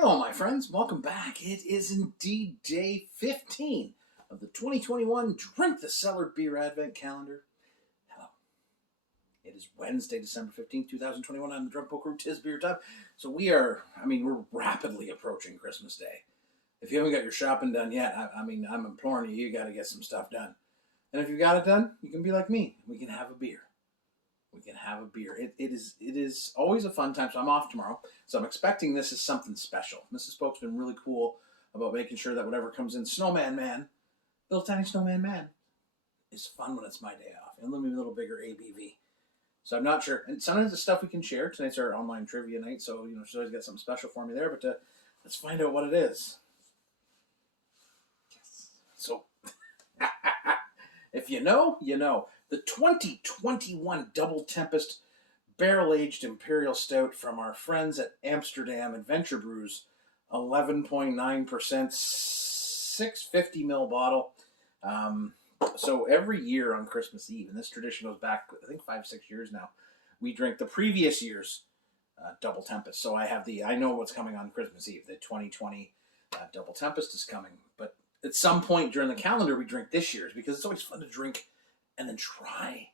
Hello, my friends. Welcome back. It is indeed day 15 of the 2021 Drink the Cellar Beer Advent Calendar. Hello. It is Wednesday, December 15th, 2021. I'm the Drunk Poker. 'Tis beer time. So we're rapidly approaching Christmas Day. If you haven't got your shopping done yet, I'm imploring you, you got to get some stuff done. And if you've got it done, you can be like me. We can have a beer. It is always a fun time. So I'm off tomorrow. So I'm expecting this is something special. Mrs. Spoke's been really cool about making sure that whatever comes in, Snowman Man, Little Tiny Snowman Man, is fun when it's my day off. And maybe a little bigger ABV. So I'm not sure. And sometimes the stuff we can share. Tonight's our online trivia night. So, she's always got something special for me there. But let's find out what it is. Yes. So, if you know, you know. The 2021 Double Tempest barrel-aged Imperial Stout from our friends at Amsterdam Adventure Brews, 11.9%, 650 ml bottle. So every year on Christmas Eve, and this tradition goes back, I think 5-6 years now, we drink the previous year's Double Tempest. So I know what's coming on Christmas Eve. The 2020 Double Tempest is coming. But at some point during the calendar, we drink this year's because it's always fun to drink and then try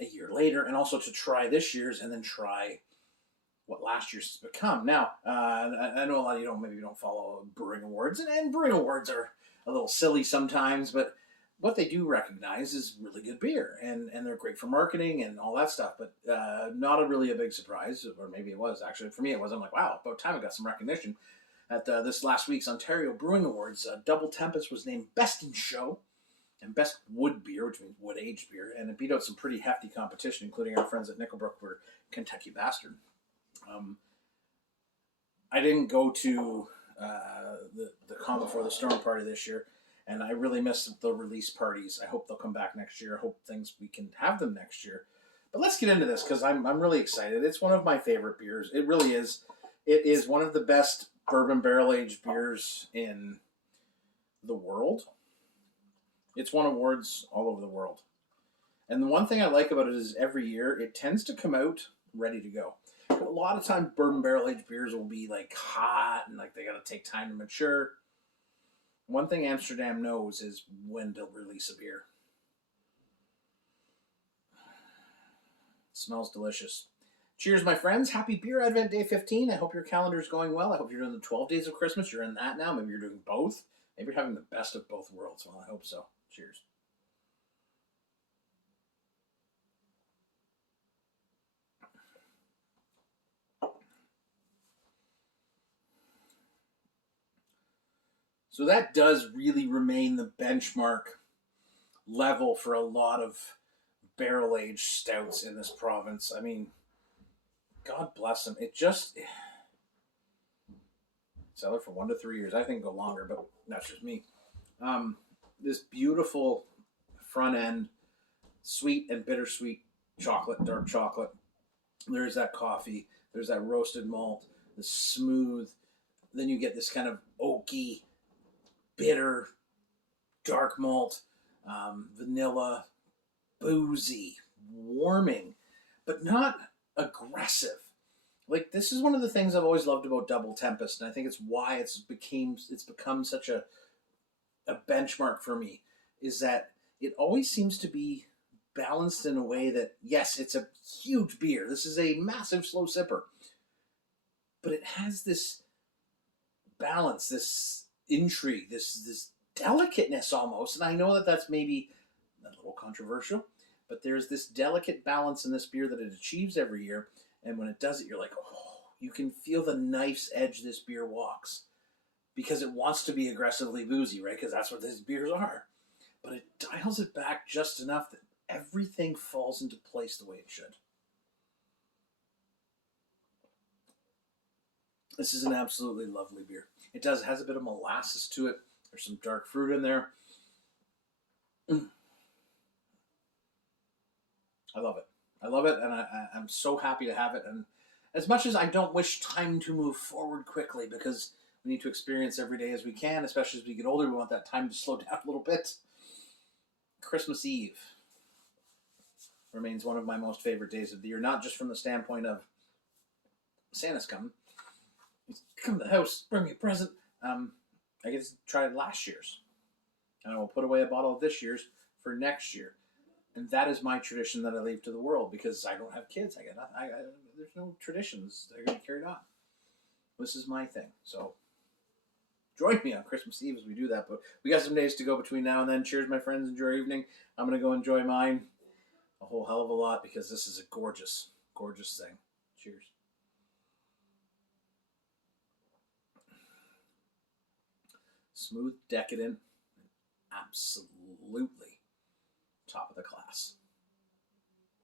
a year later, and also to try this year's and then try what last year's has become. Now, I know a lot of you maybe don't follow Brewing Awards, and Brewing Awards are a little silly sometimes, but what they do recognize is really good beer, and they're great for marketing and all that stuff, but not really a big surprise, or maybe it was, actually. For me it was. I'm like, wow, about time it got some recognition. At this last week's Ontario Brewing Awards, Double Tempest was named Best in Show, and Best Wood Beer, which means wood-aged beer, and it beat out some pretty hefty competition, including our friends at Nickelbrook for Kentucky Bastard. I didn't go to the Calm Before the Storm party this year, and I really missed the release parties. I hope they'll come back next year. I hope we can have them next year. But let's get into this, because I'm really excited. It's one of my favorite beers. It really is. It is one of the best bourbon barrel-aged beers in the world. It's won awards all over the world. And the one thing I like about it is every year it tends to come out ready to go. A lot of times bourbon barrel-aged beers will be like hot and like they got to take time to mature. One thing Amsterdam knows is when to release a beer. It smells delicious. Cheers, my friends. Happy Beer Advent Day 15. I hope your calendar is going well. I hope you're doing the 12 days of Christmas. You're in that now. Maybe you're doing both. Maybe you're having the best of both worlds. Well, I hope so. Cheers. So that does really remain the benchmark level for a lot of barrel-aged stouts in this province. I mean, God bless them. Cellar for 1 to 3 years. I think go longer, but that's just me. This beautiful front end, sweet and bittersweet chocolate, dark chocolate. There's that coffee. There's that roasted malt, the smooth. Then you get this kind of oaky, bitter, dark malt, vanilla, boozy, warming, but not aggressive. Like, this is one of the things I've always loved about Double Tempest, and I think it's why it's become such a benchmark for me, is that it always seems to be balanced in a way that, yes, it's a huge beer. This is a massive slow sipper. But it has this balance, this intrigue, this delicateness almost. And I know that that's maybe a little controversial, but there's this delicate balance in this beer that it achieves every year. And when it does it, you're like, oh, you can feel the knife's edge this beer walks. Because it wants to be aggressively boozy, right? Because that's what these beers are. But it dials it back just enough that everything falls into place the way it should. This is an absolutely lovely beer. It has a bit of molasses to it. There's some dark fruit in there. I love it. I love it, and I'm so happy to have it. And as much as I don't wish time to move forward quickly, because we need to experience every day as we can, especially as we get older. We want that time to slow down a little bit. Christmas Eve remains one of my most favorite days of the year, not just from the standpoint of Santa's coming. He's come to the house, bring me a present. I get to try last year's, and I will put away a bottle of this year's for next year. And that is my tradition that I leave to the world because I don't have kids. There's no traditions that are going to be carried on. This is my thing. So join me on Christmas Eve as we do that. But we got some days to go between now and then. Cheers, my friends. Enjoy your evening. I'm going to go enjoy mine a whole hell of a lot because this is a gorgeous, gorgeous thing. Cheers. Smooth, decadent, absolutely top of the class.